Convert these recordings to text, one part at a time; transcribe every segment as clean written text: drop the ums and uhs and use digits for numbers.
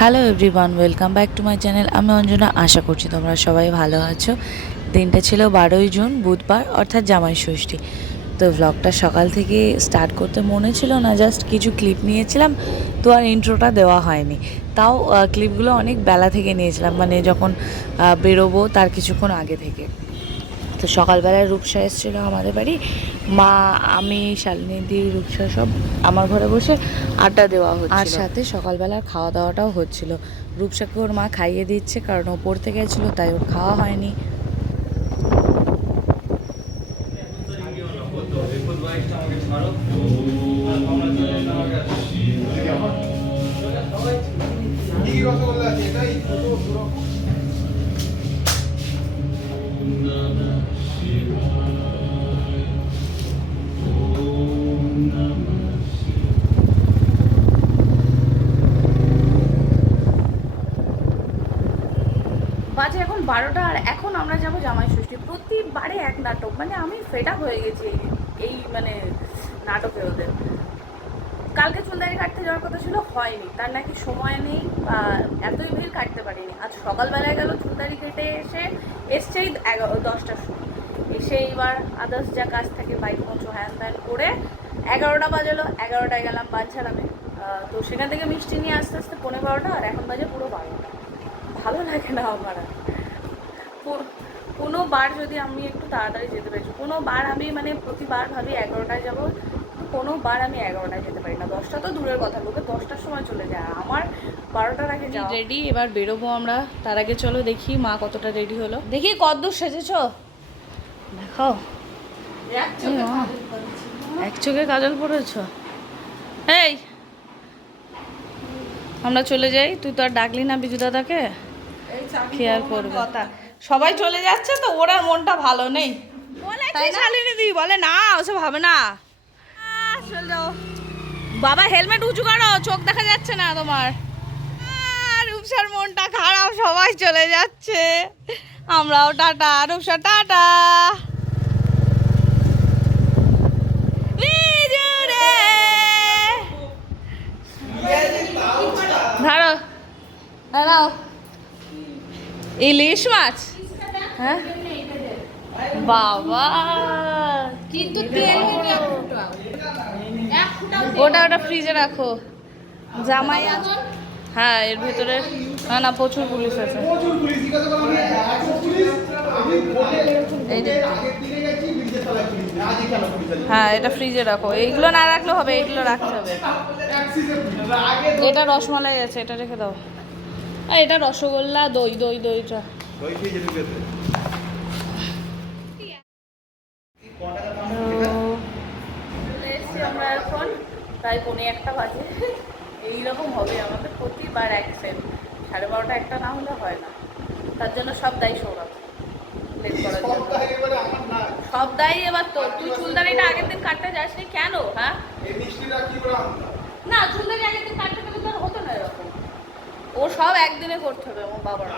Hello everyone, welcome back to my channel. আমি অঞ্জনা। আশা করছি তোমরা সবাই ভালো আছো। দিনটা ছিল 12ই জুন, বুধবার, অর্থাৎ জামাই ষষ্ঠী। তো ব্লগটা সকাল থেকে স্টার্ট করতে মনে ছিল না, জাস্ট কিছু ক্লিপ নিয়েছিলাম, তো আর ইন্ট্রোটা দেওয়া হয়নি। তাও ক্লিপগুলো অনেক বেলা থেকে নিয়েছিলাম, মানে যখন বেরোবো তার কিছুক্ষণ আগে থেকে। তো সকালবেলায় রূপসা এসেছিলো আমাদের বাড়ি। মা, আমি, শালিনী দি, রূপসা সব আমার ঘরে বসে আড্ডা দেওয়া হচ্ছে, আর সাথে সকালবেলার খাওয়া দাওয়াটাও হচ্ছিল। রূপসাকে ওর মা খাইয়ে দিচ্ছে, কারণ ও পড়তে গেছিলো, তাই ওর খাওয়া হয়নি। বাজে এখন 12টা, আর এখন আমরা যাবো জামাই ষষ্ঠী। প্রতিবারে এক নাটক, মানে আমি ফেড আপ হয়ে গেছি এই মানে নাটকে ওদের। কালকে চুলদারি কাটতে যাওয়ার কথা ছিল, হয়নি, তার নাকি সময় নেই বা এতই ভিড় কাটতে পারিনি। আজ সকালবেলায় গেল চুলদারি কেটে এসছেই 10টার সময়, এসে এবার আদার্স যা কাজ থাকে, বাইক মোছো হ্যান ত্যান করে 11টা বাজালো। 11টায় গেলাম বাঞ্ছারামে, তো সেখান থেকে মিষ্টি নিয়ে আস্তে আস্তে 11:15, আর এখন বাজে পুরো 12টা। ভালো লাগে না আমার আর। কোনো বার যদি আমি একটু তাড়াতাড়ি যেতে পেরেছি, কোনো বার আমি মানে প্রতিবার ভাবি 11টায় যাবো, কোনো বার আমি 11টায় যেতে পারি না। 10টা তো দূরের কথা, লোকে 10টার সময় চলে যায়, আমার 12টার আগে যাওয়া। রেডি, এবার বেরোবো আমরা। তার আগে চলো দেখি মা কতটা রেডি হলো, দেখি কতদূর সেজেছো দেখাও। এক চোখে কাজল পড়েছো। এই আমরা চলে যাই, তুই তো আর ডাকলি না বিজু দাদাকে, কেয়ার করবে। সবাই চলে যাচ্ছে তো ওর আর মনটা ভালো নেই, শালিনী দি বলে না ওসব হবে না। চলে যাও বাবা, হেলমেট উঁচু করো, চোখ দেখা যাচ্ছে না তোমার। রূপসার মনটা খারাপ, সবাই চলে যাচ্ছে, আমরাও টাটা। রূপসা টাটা। ধরো দাঁড়াও, ইলিশ মাছ, হ্যাঁ বাবা, কিন্তু ওটা ওটা ফ্রিজে রাখো। জামাই আছে, হ্যাঁ এর ভিতরে। না না, প্রচুর পুলিশ আছে এই যে। হ্যাঁ এটা ফ্রিজে রাখো, এইগুলো না রাখলেও হবে, এইগুলো রাখতে হবে। এটা রসমালাই আছে, এটা রেখে দাও। আর এটা রসগোল্লা, দই দই দইটা আমরা এখন প্রায় 1:15 বাজে। এইরকম হবে আমাদের প্রতিবার, এক সেম 12:30 একটা না হলে হয় না। তার জন্য সব দায়ী সৌরভ, লেট করার জন্য সব দায়ী। এবার তো তুই চুলদারিটা আগের দিন কাটতে যাসনি কেন? হ্যাঁ না, চুলদারি আগের দিন কাটতে গেলে তো আর হতো না এরকম। ও সব একদিনে করতে হবে আমার বাবার।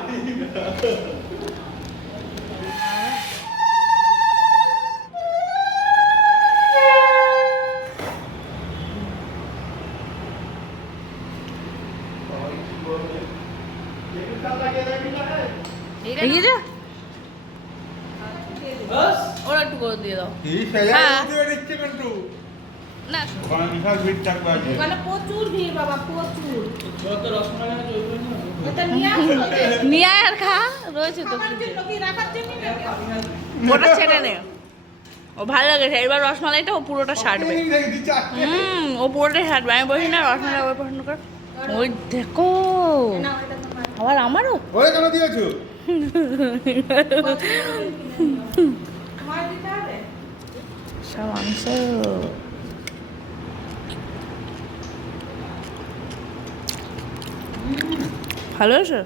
ওরা একটু করে দিয়ে দাও। না ওখানে প্রচুর ভিড় বাবা, প্রচুর। নিয়ে আয় আর খা, রয়েছে তো ওটা ছেড়ে নে। ও ভালো লাগেছে, এবার রসমালাইটা ও পুরোটা সারবে। ও পুরোটাই সারবে, আমি বসি না রসমালাই ওই পছন্দ কর। ওই দেখো আবার আমারও কেন দিয়েছো সব মাংস। ভালো আছে,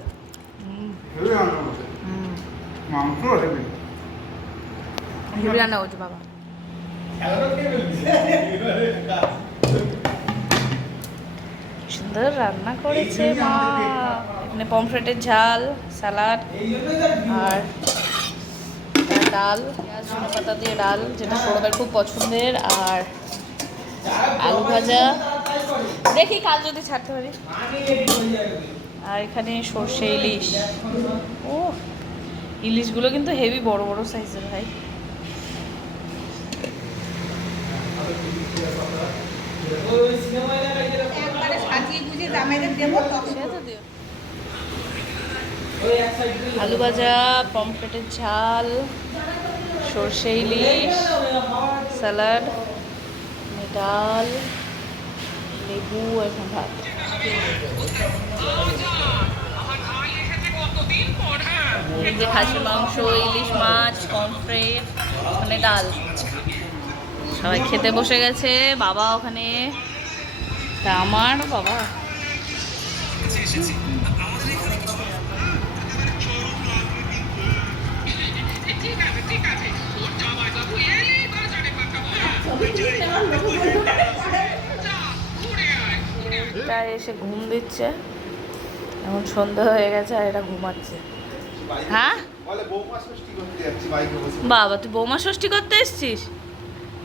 হেভি রান্না করছে বাবা। সুন্দর রান্না করেছে মা। এখানে পমফ্রেটের ঝাল, স্যালাড, আর ডাল, পেঁয়াজ ধনে পাতা দিয়ে ডাল, যেটা সৌরভের খুব পছন্দের, আর আলু ভাজা। দেখি কাল যদি ছাড়তে পারি। আর এখানে সর্ষে ইলিশ। ও ইলিশগুলো কিন্তু হেভি বড় বড় সাইজের ভাই। আলু ভাজা, পমফ্রেটের ঝাল, সর্ষে ইলিশ, স্যালাড, ডাল, লেবু, এখন ভাত। এই যে খাসির মাংস, ইলিশ মাছ, পমফ্রেট, ওখানে ডাল। সবাই খেতে বসে গেছে, বাবা ওখানে। তা আমার বাবা এটা এসে ঘুম দিচ্ছে। এখন সন্ধ্যা হয়ে গেছে আর এটা ঘুমাচ্ছে। হ্যাঁ বাবা, তুই বৌমা ষষ্ঠী করতে এসছিস?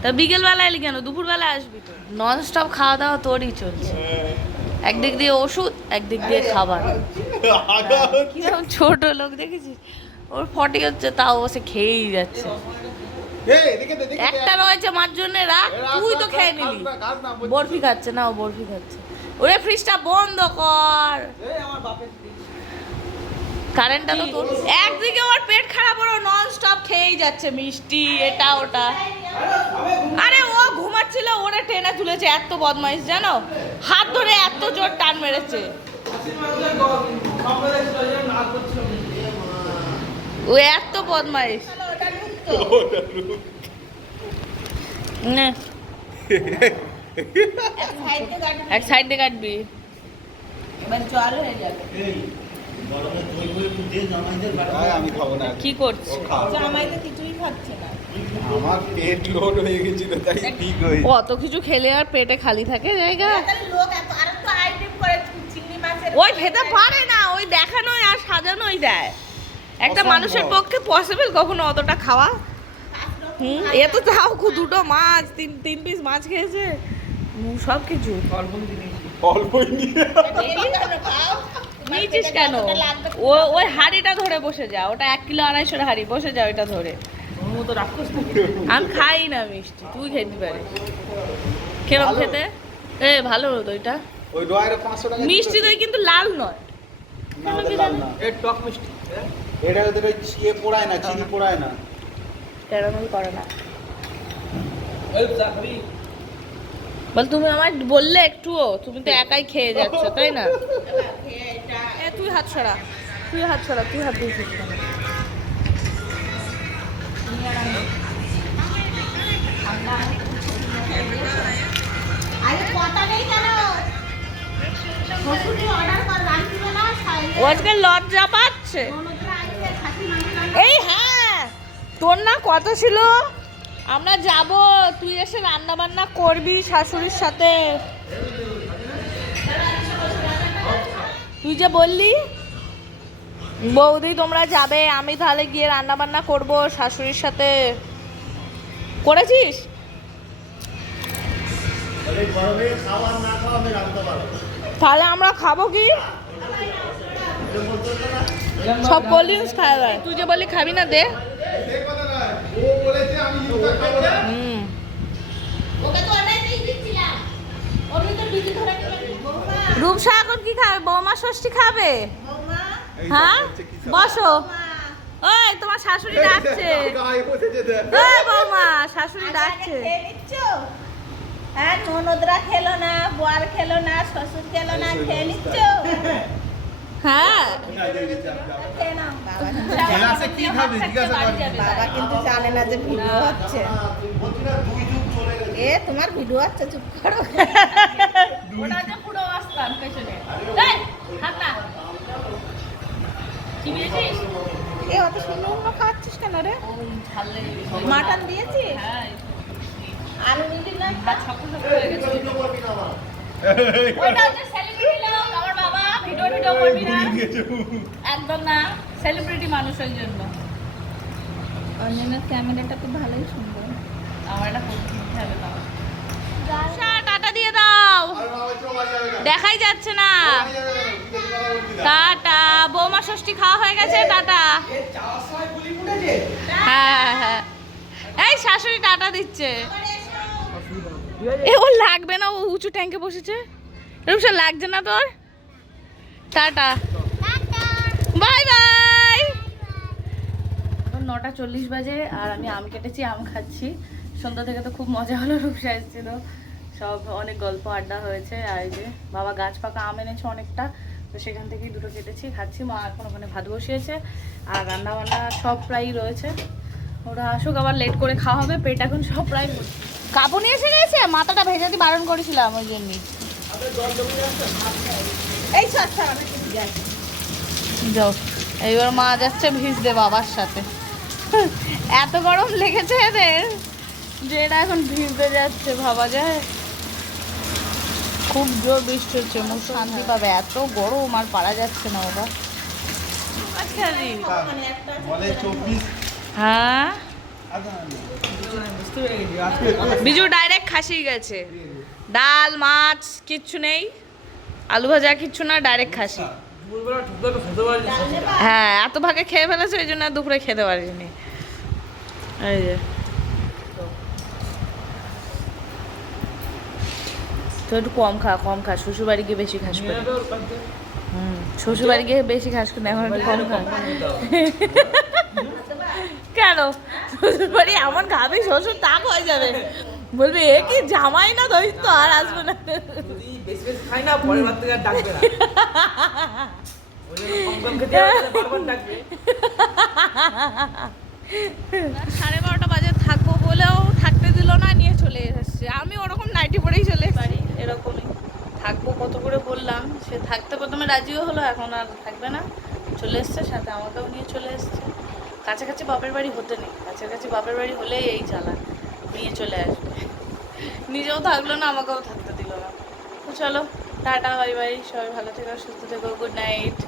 তা বিকেলবেলা এলি কেন? দুপুরবেলা আসবি তো। নন স্টপ খাওয়া দাওয়া তোরই চলছে, একদিক দিয়ে ওষুধ, একদিক দিয়ে খাবার। কিরকম ছোট লোক দেখেছিস? ওর ফটি হচ্ছে তাও বসে খেয়েই যাচ্ছে। একটা রয়েছে মার জন্য রাখ, তুই তো খেয়ে নিলি। বরফি খাচ্ছে না, ও বরফি খাচ্ছে। ওরে ফ্রিজটা বন্ধ কর, কারেন্টটা তো তোর। একদিকে ওর পেট খারাপ, ওর নন স্টপ খেয়েই যাচ্ছে মিষ্টি এটা ওটা। আরে ও ঘুমাচ্ছিল, ওরে টেনে তুলেছে। এত বদমাইশ জানো, হাত ধরে এত জোর টান মেরেছে। ও এত বদমাইশ। এক সাইডে কাটবি, কি করছিস? অত কিছু খেলে আর পেটে খালি থাকে জায়গা? ওই খেতে পারে না, ওই দেখানোই আর সাজানোই দেয়। একটা মানুষের পক্ষে পসিবল কখনো অতটা খাওয়া? এ তো তাও দুটো মাছ, তিন পিস মাছ খেয়েছে, সব কিছু নিয়েছিস কেন? ওই হাঁড়িটা ধরে বসে যা, ওটা 1 কিলো 250 হাঁড়ি, বসে যা ওইটা ধরে। আমি খাই না মিষ্টি, তুই খেতে পারিস। কেরম খেতে? এ ভালো হতো ওইটা। মিষ্টি দই কিন্তু লাল নয়, টক মিষ্টি। এটা ওদের চিয়ে পোড়ায় না, চিনি পোড়ায় না, ক্যারামেল করে না। বল তুমি আমায় বললে একটুও? তুমি তো একাই খেয়ে যাচ্ছ, তাই না? তুই হাত ছড়া, তুই হাত ছড়া, তুই হাত দিয়েছিস কেন? ও আজকে লজ্জা পাচ্ছে। এই হ্যাঁ, তোর না কথা ছিল আমরা যাব, তুই এসে রান্না বান্না করবি শাশুড়ির সাথে। তুই যে বললি বৌদি তোমরা যাবে, আমি তাহলে গিয়ে রান্না বান্না করবো শাশুড়ির সাথে, করেছিস? তাহলে আমরা খাবো কি? সব কোল্ড ড্রিঙ্কস খাওয়া। তুই যে বললি খাবি না, দে। রূপসা এখন কি খাবে? বৌমা ষষ্ঠী খাবে। হ্যাঁ বসো। ওই তোমার শাশুড়ি ডাকছে। ওই বৌমা, শাশুড়ি ডাকছে। হ্যাঁ, ননদরা খেলো না, বর খেলো না, শ্বশুর খেলো না, খেয়ে নিচ্ছ? হ্যাঁ, বাবা কিন্তু জানে না যে ভিডিও হচ্ছে। এ তোমার ভিডিও হচ্ছে, চুপ করো। ওটা যে পুরো আসতাম পেছনে। এই হাত না। কি দিয়েছিস? এ অত সুন্দর খাচ্ছিস কেন রে? ঝাল লেগে গেছে। মাটন দিয়েছি? হ্যাঁ, আলু দিলি না? শক্ত শক্ত হয়ে গেছে। ওইটা হচ্ছে সেলিব্রিটি লোক, আমার বাবা ভিডিও করবি না একদম না, সেলিব্রিটি মানুষ ওই জন্য। অন্যান্য ক্যামেরাটা তো ভালোই সুন্দর। আমার এটা করতে হবে না। টাটা দিয়ে দাও, দেখাই যাচ্ছে না। টাটা। বৌমা ষষ্ঠী খাওয়া হয়ে গেছে, টাটা। হ্যাঁ হ্যাঁ, এই শাশুড়ি টাটা দিচ্ছে। এ ওর লাগবে না, ও উঁচু ট্যাঙ্কে বসেছে। রূপসা লাগছে না তোর? Tata, bye bye. এখন 9:40 বাজে আর আমি আম কেটেছি, আম খাচ্ছি। সন্ধ্যা থেকে তো খুব মজা হলো, রূপসা এসেছিল, সব অনেক গল্প আড্ডা হয়েছে। আর এই যে বাবা গাছ পাকা আম এনেছে অনেকটা, তো সেখান থেকেই দুটো কেটেছি, খাচ্ছি। মা এখন ওখানে ভাত বসিয়েছে আর রান্না বান্না সব প্রায় রয়েছে। ওরা আসুক, আবার লেট করে খাওয়া হবে। পেট এখন সব প্রায় ভর্তি। কাপড় নিয়ে এসে গেছে, মাথাটা ভেজাতে বারণ করেছিলাম ওই জন্যই। এই সস্তা যাও, এইবার মা যাচ্ছে ভিজতে বাবার সাথে। এত গরম লেগেছে এদের যে এরা এখন ভিজতে যাচ্ছে, ভাবা যায়। খুব জোর বৃষ্টি হচ্ছে, মুখ শান্তি পাবে, এত গরম আর পারা যাচ্ছে না বাবা। আচ্ছা রে, বলে 24। হ্যাঁ বিজু ডাইরেক্ট খাসি গেছে, ডাল মাছ কিচ্ছু নেই, আলু ভাজা কিচ্ছু না, ডাইরেক্ট খাসি। হ্যাঁ এত ভাগে খেয়ে ফেলেছে, ওই জন্য আর দুপুরে খেতে পারিনি। এই যে তো একটু কম খা, কম খা, শ্বশুর বাড়ি গিয়ে বেশি খাস করে। শ্বশুর বাড়ি গিয়ে বেশি খাস করে, এখন একটু কম খা। কেন শ্বশুর বাড়ি এমন খাবি, শ্বশুর তাক হয়ে যাবে, বলবি এ কি জামাই না দৈত্য, আর আসবে না। খাই না, পরের বার থেকে আর ডাকবে না। ওই জন্য কম কম খেতে হবে, বারবার ডাকবে। 12:30 বাজে থাকবো বলেও থাকতে দিল না, নিয়ে চলে এসেছে। আমি ওরকম নাইটি পরেই চলে পারি, এরকমই থাকবো, কত করে বললাম। সে থাকতে প্রথমে রাজিও হলো, এখন আর থাকবে না, চলে এসছে সাথে, আমাকেও নিয়ে চলে এসছে। কাছাকাছি বাপের বাড়ি হতে নেই, কাছাকাছি বাপের বাড়ি হলেই এই জ্বালা, নিয়ে চলে আসবে। নিজেও থাকলো না, আমাকেও থাকতে দিল না। তো চলো টাটা, বাই বাই, সবাই ভালো থেকো, সুস্থ থেকো, গুড নাইট।